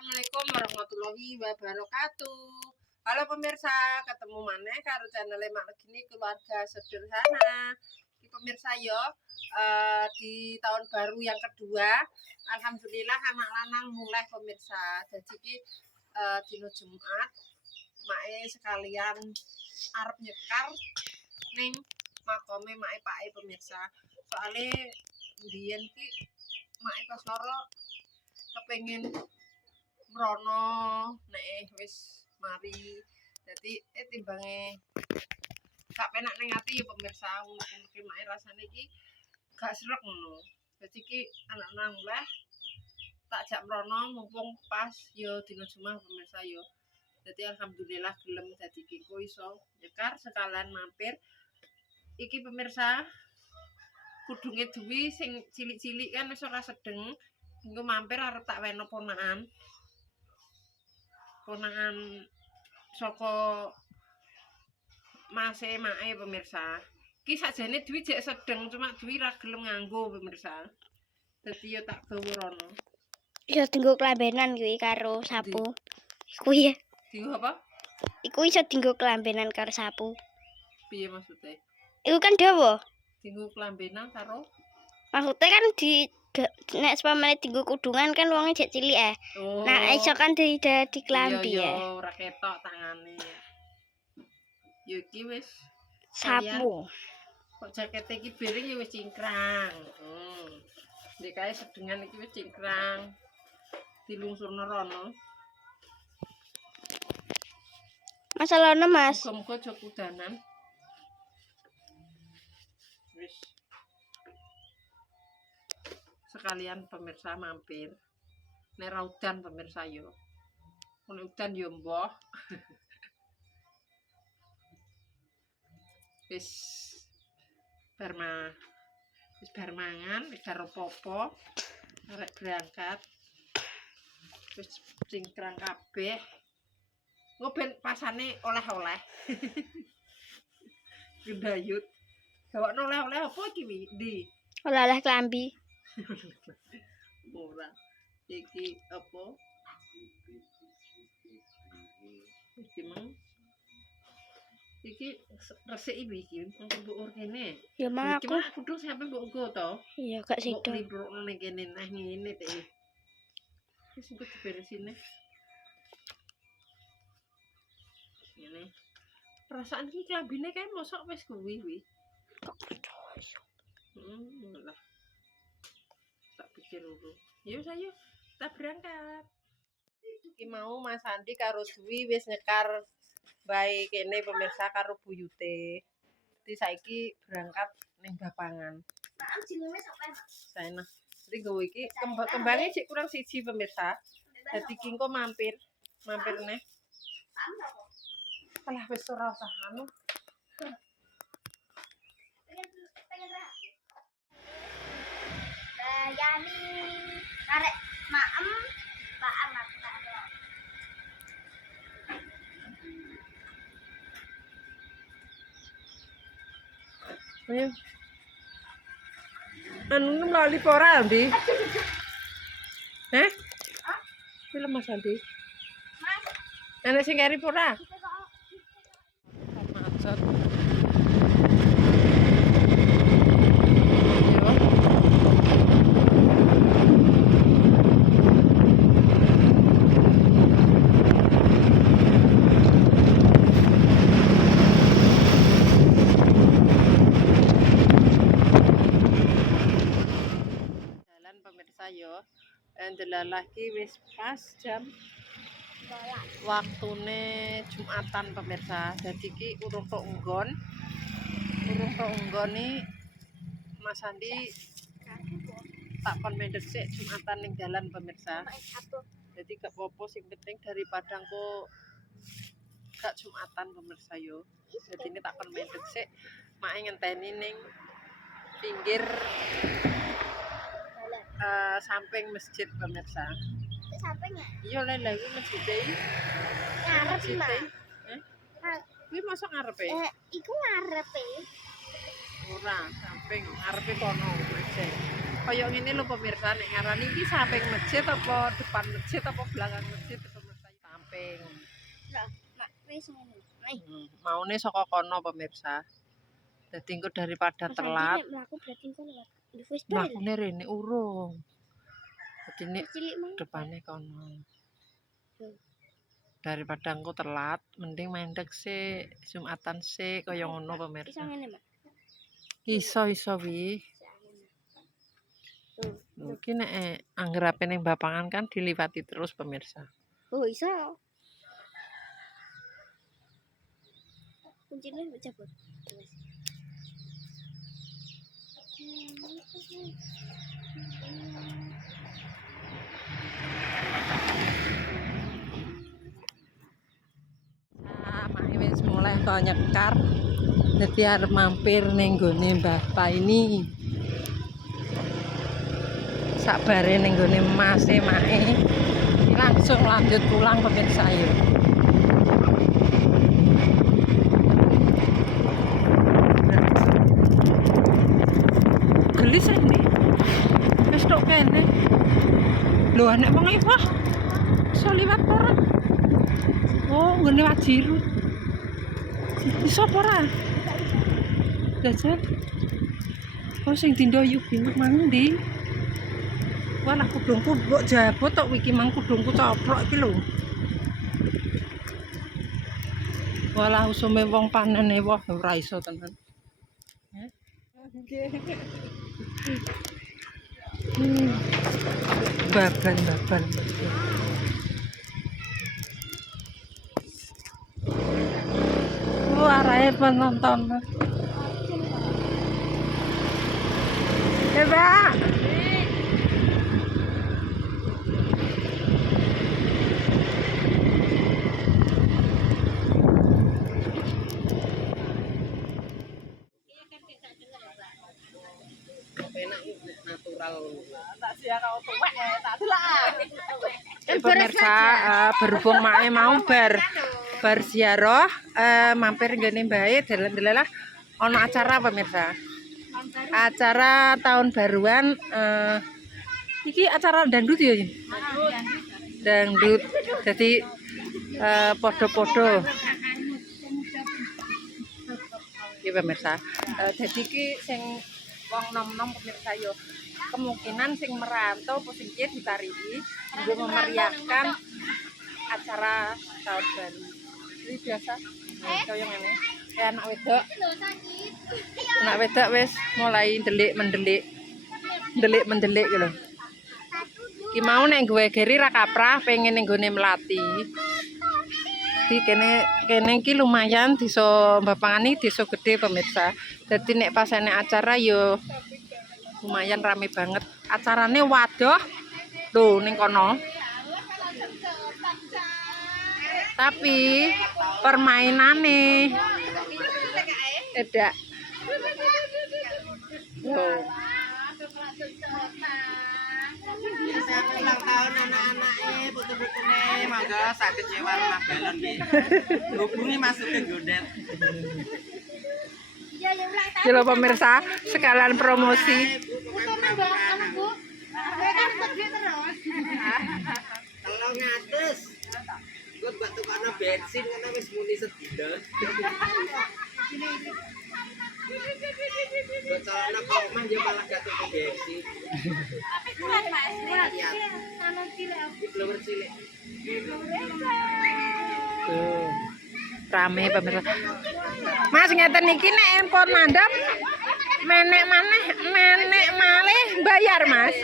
Assalamualaikum warahmatullahi wabarakatuh. Halo pemirsa, ketemu mana karo channel Mak Legini Keluarga Sederhana. Ini pemirsa yo, di tahun baru yang kedua, alhamdulillah anak lanang mulai pemirsa. Jadi ki dino Jumat, mae sekalian arep nyekar ning makome mae pake pemirsa. Soalnya mbiyen ki mae pas loro kepengin mrono nek wis mari. Dadi timbange gak penak ning ati ya pemirsa, mungkin mae rasane iki gak srek ngono. Dadi ki anak-anak mulai tak jak mrono mumpung pas yo dina Jumat pemirsa yo. Dadi alhamdulillah gelem dadi kiko iso nyekar sekalian mampir. Iki pemirsa kudunge duwi sing cilik-cilik kan wis ora sedeng. Engko mampir arep tak weno ponakan saka mase mae pemirsa. Ki sakjane duwi jek sedeng, cuma duwi ra gelem nganggo pemirsa. Dadi yo tak gawa rono. Iso dienggo kelambenan kuwi karo sapu. Kuwi ya. Dienggo apa? Iku iso dienggo kelambenan karo sapu. Piye maksudnya? Iku kan dawa. Dienggo kelambenan karo Maksudnya kan nek sepamane dienggo kudungan kan wonge jek cilik ya. Oh. Nah, iso kan di klambi ya. Iya, ora ketok tangane. Yo iki wis Sapu. Kok jakete iki biring ya wis cingkrang. Ndek kae sedengan iki wis cingkrang. Dilungsurno rono. Masalahnya Mas. Muga-muga aja kudanan. Wis. Sekalian pemirsa mampir. Nek ra udan pemirsa yo. Nek udan yo mboh. Wis bar mangan, wis karo popo. Arek berangkat. Wis cingkrang kabeh. Engko ben pasane oleh-oleh. Gendayut. Gawakno oleh-oleh apa iki ndi? Oleh-oleh klambi. Ora. Iki apa? Iki mang. Iki resik iki mbok ur kene. Ya mang aku. Cuma kudu sampe mbok nggo to. Iya gak sida. Mbok librokno ning kene nah ngene teh. Wis engko diberesine. Ngene. Perasaan iki klambine kae mosok wis kuwi. Kok percaya. Lah. Tak pikir dulu. Yuk sayo, kita berangkat. Iki mau Mas Andi karo Dwi wis nyekar bae kene pemirsa karo buyute. Dadi saiki berangkat ning Bapangan. Maaf jenenge sapa, Mas? Saena. Dadi nggo iki kembangnya sik kurang siji pemirsa. Dadi ki engko mampir neh. Alah wis ora usah anu. Yani karek maem paan aku tak ada. Ayo. Anu lali pora ndi? Heh? Film Mas Andi. Mas, Ana sing kari pora? kita kok Macet. Jalan pemirsa yo. Ndelalah ki wis pas jam waktune Jumatan pemirsa. Jadi ki urung tok nggon. Ni Mas Andi tak kon mendhet sik Jumatan ning dalan pemirsa. Jadi gak apa-apa sing penting daripada engko gak Jumatan pemirsa yo. Jadi ini tak kon mendhet sik mae ngenteni ning pinggir samping masjid pemirsa. samping ya? Iya lha iki masjid iki. Ngarep sih, Mas. Kuwi mosok ngarepe? Iku ngarepe. Ora, samping ngarepe kono masjid. Kayak ngene lho pemirsa, nek ngarani iki samping masjid apa depan masjid apa belakang masjid pemirsa? Samping. Lah, mak wis ngono. Maune saka kono pemirsa. Dadi engko daripada telat, Mlaku berarti engko lewat wis mlakune rene urung. Dadi nek cilik mang. depane kono. Daripada engko telat, mending mandek sik, Jumatan sik kaya ngono Iso pemirsa. ngene, Mak. Iso wi. Mungkin nek anggerape ning bapangan kan diliwati terus pemirsa. Oh, iso. Kuncinya cabut. Wes. Mak wis mulai kok nyekar. Dadi arep mampir ning gone Mbah Paini. Sabare ning gone Mase Mae. Langsung lanjut pulang pemirsa yo. Gelis ini. Wis tok kene. Lho anek wong iki wah. Iso liwat ora? Oh, ngene wajiru. Iso apa ora? Jajan. Oh sing dindo yubi mang ndi? Wah lah kudungku mbok jabut tok iki mang kudungku coplok iki lho. Walah usume wong panene wah ora iso tenan. Baban. Arahe penonton. Mbak. Enak natural. Tak sia kau tuwek tak delok. Pemirsa, berhubung mae mau bar ziarah, mampir nggone mbae dalan-dalan ono acara pemirsa. Acara tahun baruan iki acara dangdut ya? Dangdut. Jadi podo-podo. Iki pemirsa. Jadi iki sing wong nom-nom pemirsa yo kemungkinan sing merantau apa sing ditariki nggo memeriahkan acara tahun baru. Ini biasa kaya ngene. Anak wedok. Anak wedok wis mulai mendelik gitu lho. Ki mau nek gue geri ra kaprah pengen ning gone Melati. Di kene iki lumayan desa Bapangani desa gede pemirsa. Dadi nek pas enek acara yo lumayan rame banget. Acarane waduh. Tuh ning kono. Tapi permainane edak. Oh. Ulang tahun anak-anaknya, putu-putune, monggo saged nyewa rumah balon nggih. Hubungi masuk ke Gondel. Halo pemirsa, sekalian promosi. Tolong ngatus. Gue buat tukang bensin karena wis muni sedina. Buat soalnya kok mah dia malah gak tukang bensin. Belum cilik. Tuh. Rame pemirsa. Mas ngeten niki nek empon mandap menek malih bayar, Mas.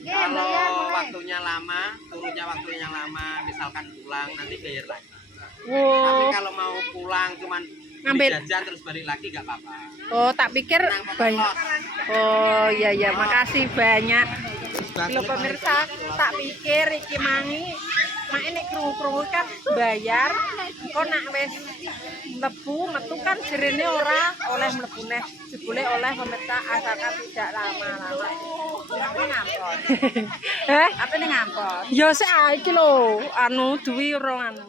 Kalau waktunya lama, turunnya waktunya lama, misalkan pulang nanti bayar lagi. Tapi Oh, kalau mau pulang cuman ngambil. jajan terus balik lagi gak apa-apa. Oh, tak pikir bayar. Oh, iya makasih banyak. Lho pemirsa, tak pikir iki mangi mak nek krungu-krungu kan bayar. Kok nak wis mlebu metu kan jerene ora oleh mlebu neh. Jebule oleh pemirsa asalkan tidak lama-lama. Apa ngampon? Apa ning ngampon? Ya sik iki lho, anu duwi rong anu.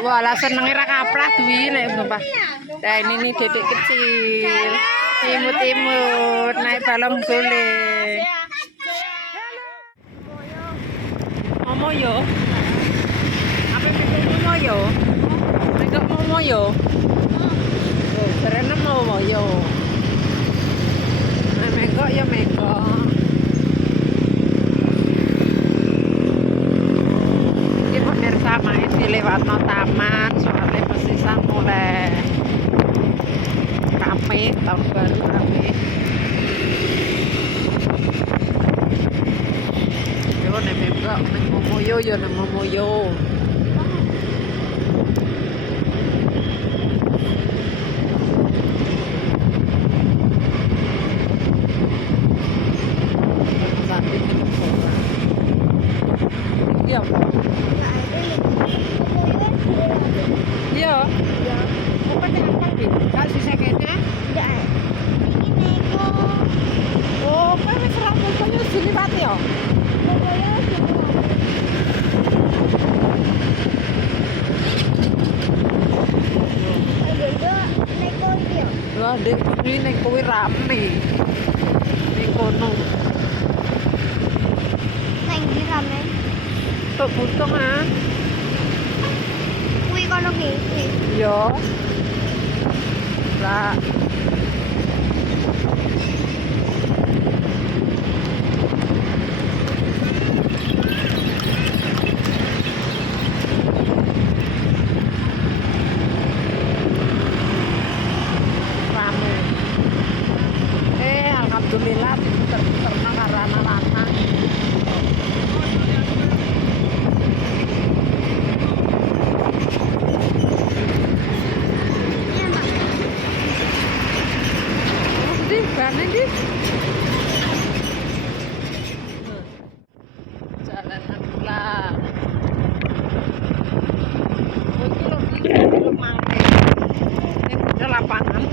Wah, lah senenge ra kaprah duwi nek sumpah. Nah, ini nih dedek kecil. Imut-imut naik balon guling. Momoyo. Apa itu momoyo? Enggak momoyo. Oh, karena momoyo. Nah, mengko ya mengko. Ini pemirsa main di lewat no taman, soalnya pesisah mulai rame, tahun baru rame. Yo nek mengko ning momoyo yo nek momoyo. Iya, iya. Apa tekan iki? Gak sisa kene. Oh, kan wis ra momoyo diliwat ya. Lah dek ini nek kowe rame. Ning kono. Tok buntung ah. Yo. Lah. Rame. Alhamdulillah diputer-puter nang karana lanang. Bane ndi? Jalanan pulang. Oh, iki lho mangke. Ning lapangan.